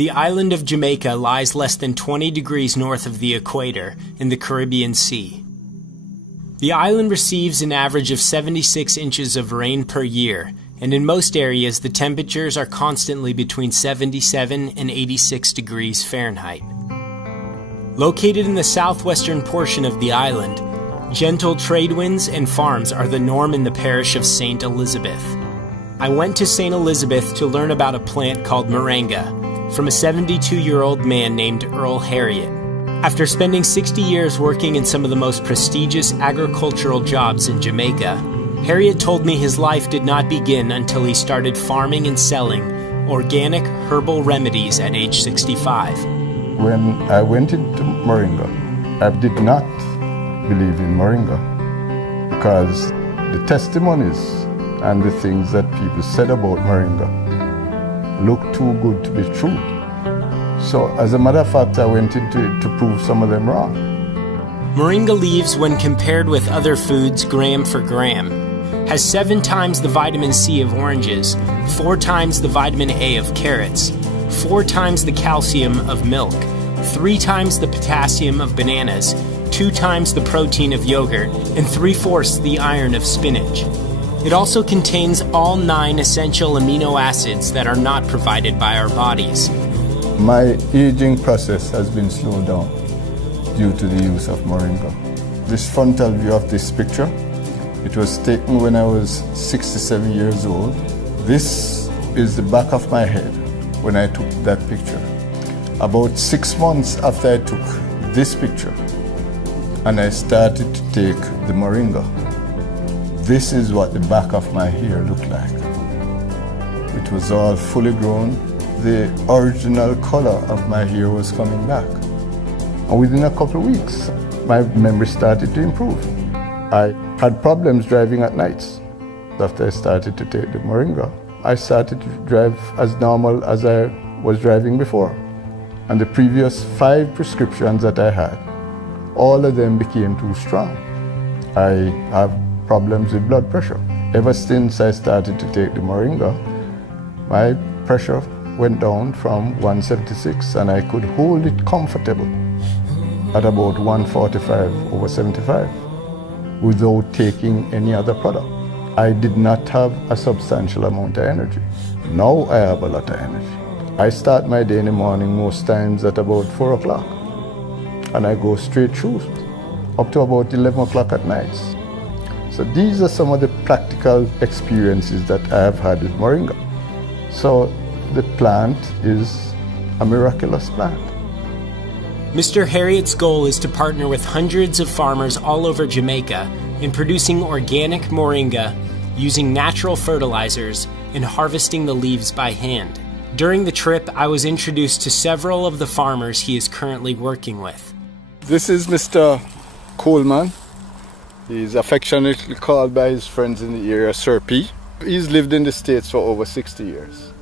The island of Jamaica lies less than 20 degrees north of the equator in the Caribbean Sea. The island receives an average of 76 inches of rain per year, and in most areas the temperatures are constantly between 77 and 86 degrees Fahrenheit. Located in the southwestern portion of the island, gentle trade winds and farms are the norm in the parish of St. Elizabeth. I went to St. Elizabeth to learn about a plant called Moringa from a 72-year-old man named Earl Harriet. After spending 60 years working in some of the most prestigious agricultural jobs in Jamaica, Harriet told me his life did not begin until he started farming and selling organic herbal remedies at age 65. When I went into Moringa, I did not believe in Moringa because the testimonies and the things that people said about Moringa looked too good to be true. So as a matter of fact, I went into it to prove some of them wrong. Moringa leaves, when compared with other foods gram for gram, has 7 times the vitamin C of oranges, 4 times the vitamin A of carrots, 4 times the calcium of milk, 3 times the potassium of bananas, 2 times the protein of yogurt, and 3/4 the iron of spinach. It also contains all 9 essential amino acids that are not provided by our bodies. My aging process has been slowed down due to the use of Moringa. This frontal view of this picture, it was taken when I was 67 years old. This is the back of my head when I took that picture. About 6 months after I took this picture and I started to take the Moringa, this is what the back of my hair looked like. It was all fully grown. The original color of my hair was coming back. And within a couple of weeks, my memory started to improve. I had problems driving at nights. After I started to take the Moringa, I started to drive as normal as I was driving before. And the previous 5 prescriptions that I had, all of them became too strong. I have problems with blood pressure. Ever since I started to take the Moringa, my pressure went down from 176 and I could hold it comfortable at about 145/75 without taking any other product. I did not have a substantial amount of energy. Now I have a lot of energy. I start my day in the morning most times at about 4 o'clock and I go straight through up to about 11 o'clock at night. So these are some of the practical experiences that I have had with Moringa. So the plant is a miraculous plant. Mr. Harriet's goal is to partner with hundreds of farmers all over Jamaica in producing organic Moringa using natural fertilizers and harvesting the leaves by hand. During the trip, I was introduced to several of the farmers he is currently working with. This is Mr. Coleman. He's affectionately called by his friends in the area Sir P. He's lived in the States for over 60 years.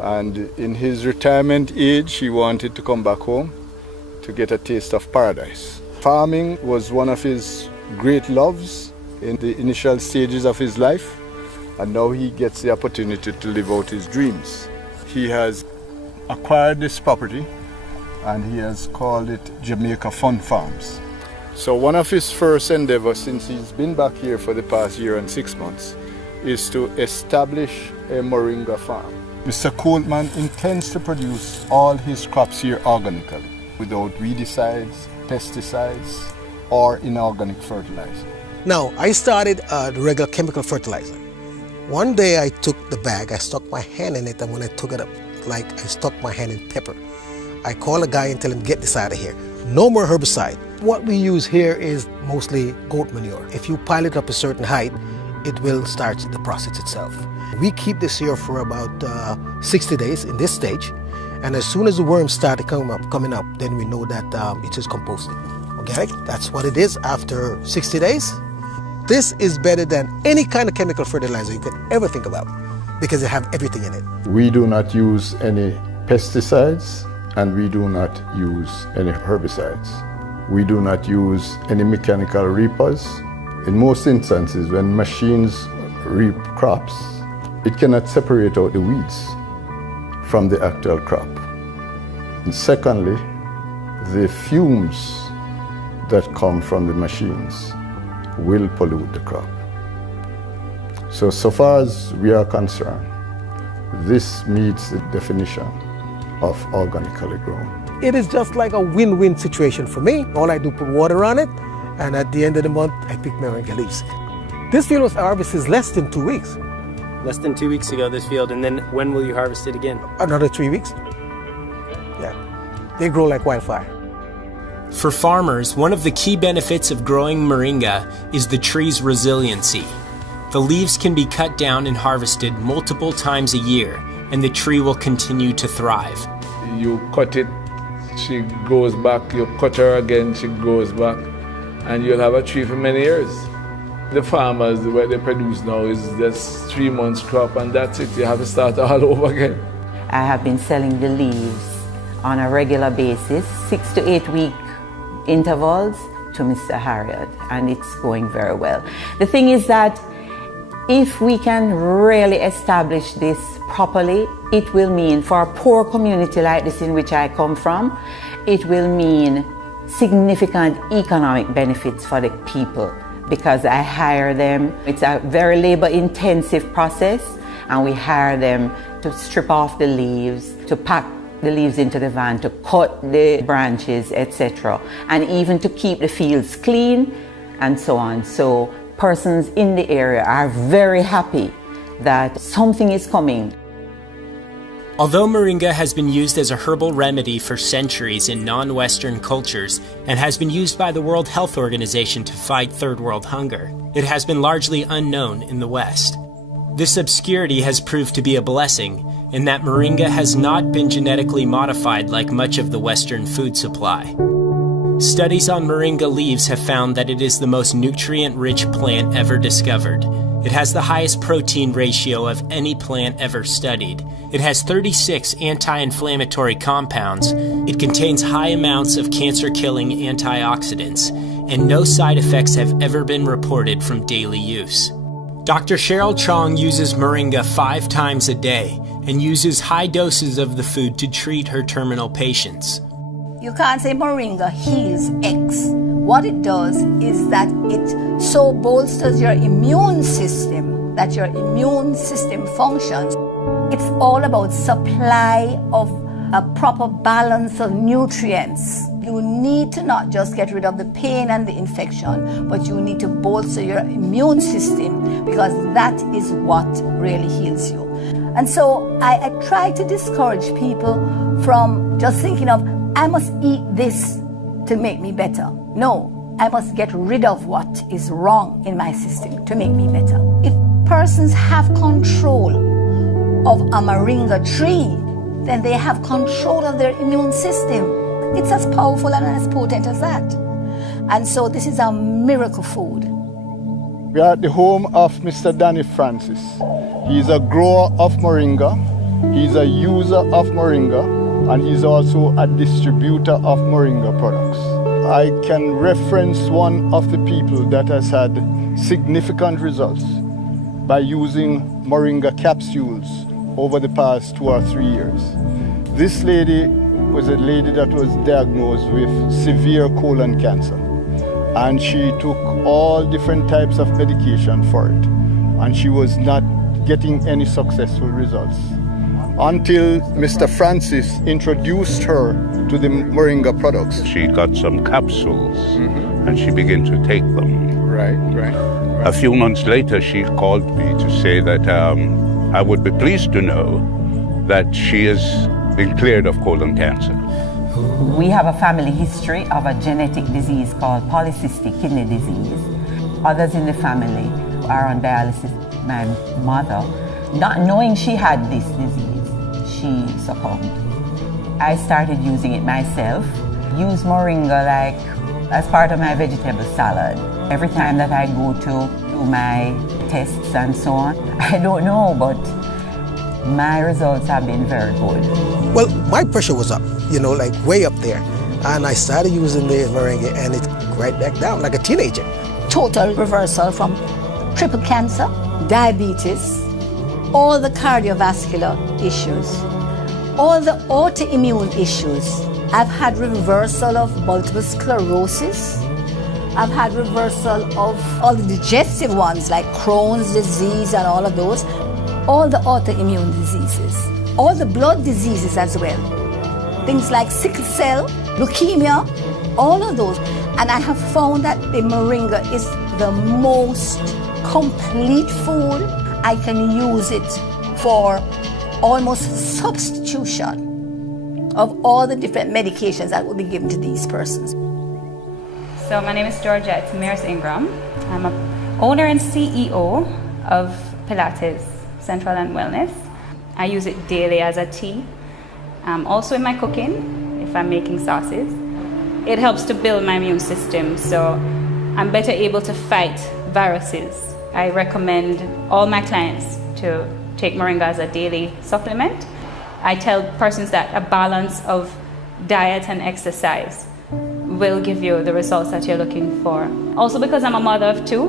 And in his retirement age, he wanted to come back home to get a taste of paradise. Farming was one of his great loves in the initial stages of his life, and now he gets the opportunity to live out his dreams. He has acquired this property and he has called it Jamaica Fun Farms. So one of his first endeavors since he's been back here for the past year and 6 months is to establish a Moringa farm. Mr. Coleman intends to produce all his crops here organically, without weedicides, pesticides, or inorganic fertilizer. Now, I started the regular chemical fertilizer. One day I took the bag, I stuck my hand in it, and when I took it up, like I stuck my hand in pepper. I call a guy and tell him, get this out of here. No more herbicide. What we use here is mostly goat manure. If you pile it up a certain height, it will start the process itself. We keep this here for about 60 days in this stage, and as soon as the worms start coming up, then we know that it is composted. Okay, that's what it is after 60 days. This is better than any kind of chemical fertilizer you could ever think about because it have everything in it. We do not use any pesticides and we do not use any herbicides. We do not use any mechanical reapers. In most instances, when machines reap crops, it cannot separate out the weeds from the actual crop. And secondly, the fumes that come from the machines will pollute the crop. So far as we are concerned, this meets the definition of organically grown. It is just like a win-win situation for me. All I do put water on it, and at the end of the month, I pick moringa leaves. This field was harvested less than 2 weeks. Less than 2 weeks ago, this field, and then when will you harvest it again? Another 3 weeks. Yeah, they grow like wildfire. For farmers, one of the key benefits of growing moringa is the tree's resiliency. The leaves can be cut down and harvested multiple times a year, and the tree will continue to thrive. You cut it, she goes back, you cut her again, she goes back, and you'll have a tree for many years. The farmers, what they produce now is just 3 months crop, and that's it. You have to start all over again. I have been selling the leaves on a regular basis, 6 to 8 week intervals to Mr. Harriet, and it's going very well. The thing is that if we can really establish this properly, it will mean for a poor community like this in which I come from, it will mean significant economic benefits for the people because I hire them. It's a very labor-intensive process, and we hire them to strip off the leaves, to pack the leaves into the van, to cut the branches, etc., and even to keep the fields clean and so on. So persons in the area are very happy that something is coming. Although moringa has been used as a herbal remedy for centuries in non-Western cultures and has been used by the World Health Organization to fight third world hunger, it has been largely unknown in the West. This obscurity has proved to be a blessing in that moringa has not been genetically modified like much of the Western food supply. Studies on moringa leaves have found that it is the most nutrient-rich plant ever discovered. It has the highest protein ratio of any plant ever studied. It has 36 anti-inflammatory compounds. It contains high amounts of cancer-killing antioxidants, and no side effects have ever been reported from daily use. Dr. Cheryl Chong uses moringa 5 times a day and uses high doses of the food to treat her terminal patients. You can't say moringa heals X. What it does is that it so bolsters your immune system that your immune system functions. It's all about supply of a proper balance of nutrients. You need to not just get rid of the pain and the infection, but you need to bolster your immune system because that is what really heals you. And so I try to discourage people from just thinking of, I must eat this to make me better. No, I must get rid of what is wrong in my system to make me better. If persons have control of a moringa tree, then they have control of their immune system. It's as powerful and as potent as that. And so this is a miracle food. We are at the home of Mr. Danny Francis. He's a grower of moringa, he's a user of moringa, and he's also a distributor of moringa products. I can reference one of the people that has had significant results by using moringa capsules over the past 2 or 3 years. This lady was a lady that was diagnosed with severe colon cancer, and she took all different types of medication for it, and she was not getting any successful results until Mr. Francis introduced her to the moringa products. She got some capsules and she began to take them. Right. A few months later, she called me to say that I would be pleased to know that she has been cleared of colon cancer. We have a family history of a genetic disease called polycystic kidney disease. Others in the family are on dialysis. My mother, not knowing she had this disease, she succumbed. I started using it myself, use moringa like as part of my vegetable salad. Every time that I go to do my tests and so on, I don't know, but my results have been very good. Well, my pressure was up, like way up there. And I started using the moringa and it right back down like a teenager. Total reversal from triple cancer, diabetes, all the cardiovascular issues. all the autoimmune issues. I've had reversal of multiple sclerosis. I've had reversal of all the digestive ones like Crohn's disease and all of those. All the autoimmune diseases. All the blood diseases as well. Things like sickle cell, leukemia, all of those. And I have found that the moringa is the most complete food. I can use it for almost substitution of all the different medications that will be given to these persons. So my name is Georgette Mears Ingram. I'm an owner and CEO of Pilates Central and Wellness. I use it daily as a tea. Also in my cooking, if I'm making sauces. It helps to build my immune system, so I'm better able to fight viruses. I recommend all my clients to take moringa as a daily supplement. I tell persons that a balance of diet and exercise will give you the results that you're looking for. Also, because I'm a mother of two,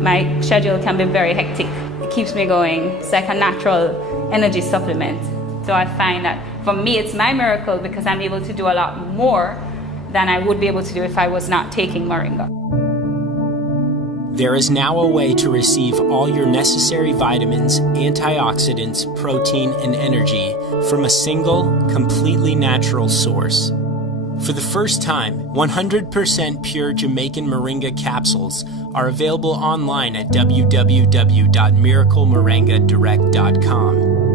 my schedule can be very hectic. It keeps me going. It's like a natural energy supplement. So I find that for me, it's my miracle because I'm able to do a lot more than I would be able to do if I was not taking moringa. There is now a way to receive all your necessary vitamins, antioxidants, protein, and energy from a single, completely natural source. For the first time, 100% pure Jamaican moringa capsules are available online at www.miraclemoringadirect.com.